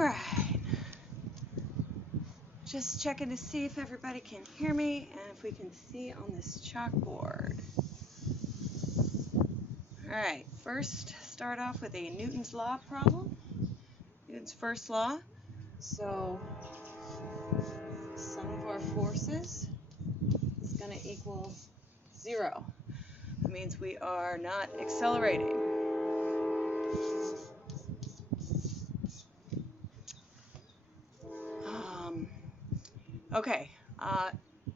Alright, just checking to see if everybody can hear me and if we can see on this chalkboard. Alright, first start off with a Newton's law problem. Newton's first law. So, sum of our forces is going to equal 0. That means we are not accelerating. Okay,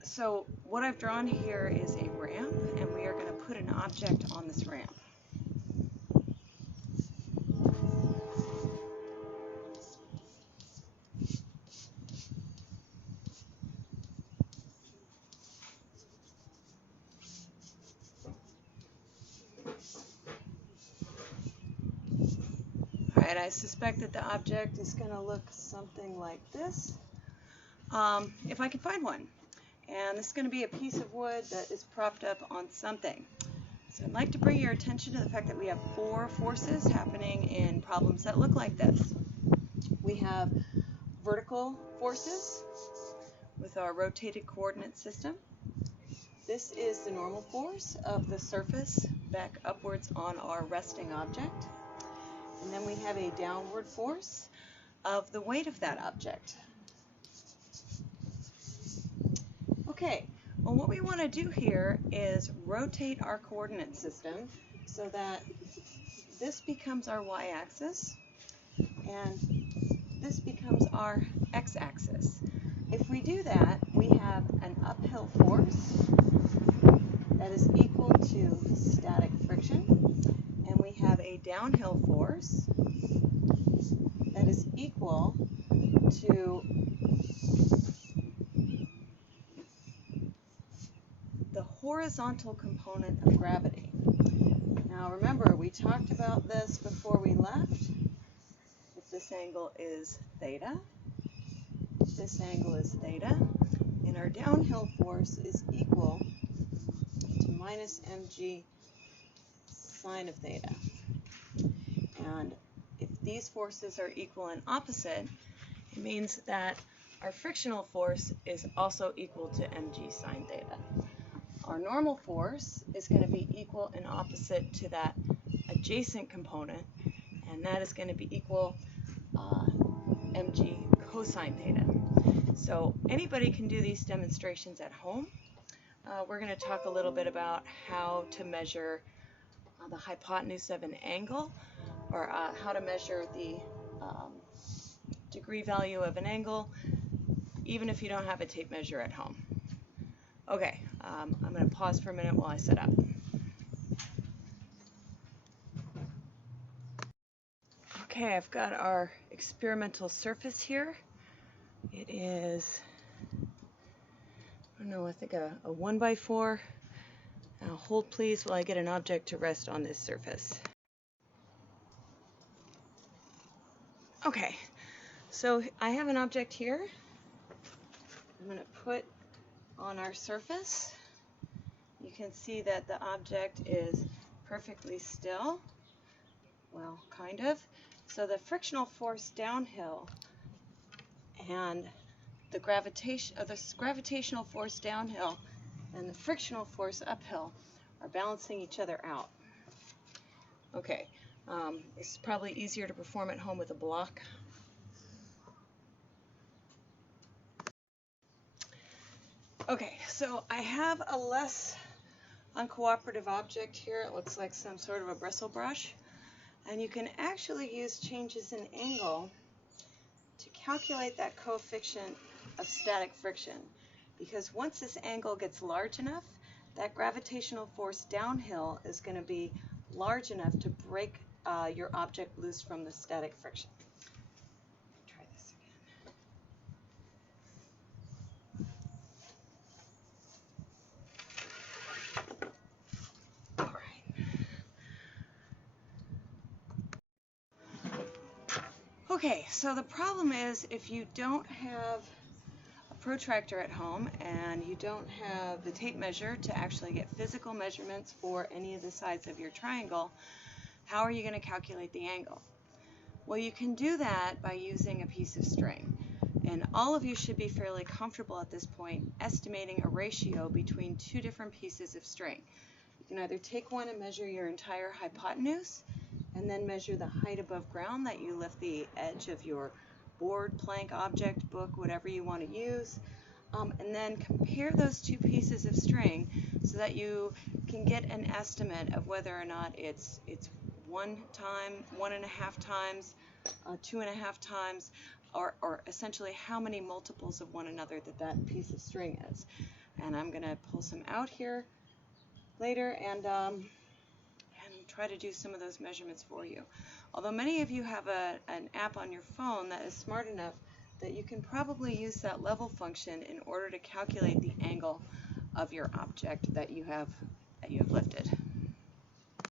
so what I've drawn here is a ramp, and we are going to put an object on this ramp. Alright, I suspect that the object is going to look something like this, if I can find one. And this is going to be a piece of wood that is propped up on something. So I'd like to bring your attention to the fact that we have 4 forces happening in problems that look like this. We have vertical forces with our rotated coordinate system. This is the normal force of the surface back upwards on our resting object. And then we have a downward force of the weight of that object. Okay, well, what we want to do here is rotate our coordinate system so that this becomes our y-axis and this becomes our x-axis. If we do that, we have an uphill force that is equal to static friction, and we have a downhill force that is equal to the horizontal component of gravity. Now remember, we talked about this before we left. If this angle is theta, this angle is theta, and our downhill force is equal to minus mg sine of theta. And if these forces are equal and opposite, it means that our frictional force is also equal to mg sine theta. Our normal force is going to be equal and opposite to that adjacent component, and that is going to be equal mg cosine theta. So anybody can do these demonstrations at home. We're going to talk a little bit about how to measure the hypotenuse of an angle, or how to measure the degree value of an angle, even if you don't have a tape measure at home. Okay, I'm going to pause for a minute while I set up. Okay, I've got our experimental surface here. It is, I don't know, I think a 1x4. Now hold please while I get an object to rest on this surface. Okay, so I have an object here. I'm going to put on our surface. You can see that the object is perfectly still. Well, kind of. So the frictional force downhill and the gravitational force downhill and the frictional force uphill are balancing each other out. Okay, it's probably easier to perform at home with a block. Okay, so I have a less uncooperative object here. It looks like some sort of a bristle brush. And you can actually use changes in angle to calculate that coefficient of static friction. Because once this angle gets large enough, that gravitational force downhill is going to be large enough to break your object loose from the static friction. Try this again. All right. Okay, so the problem is if you don't have a protractor at home and you don't have the tape measure to actually get physical measurements for any of the sides of your triangle, how are you going to calculate the angle? Well, you can do that by using a piece of string. And all of you should be fairly comfortable at this point estimating a ratio between two different pieces of string. You can either take one and measure your entire hypotenuse, and then measure the height above ground that you lift the edge of your board, plank, object, book, whatever you want to use, and then compare those two pieces of string so that you can get an estimate of whether or not it's 1 time, 1.5 times, 2.5 times, or essentially how many multiples of one another that piece of string is. And I'm going to pull some out here later and try to do some of those measurements for you. Although many of you have an app on your phone that is smart enough that you can probably use that level function in order to calculate the angle of your object that you have lifted.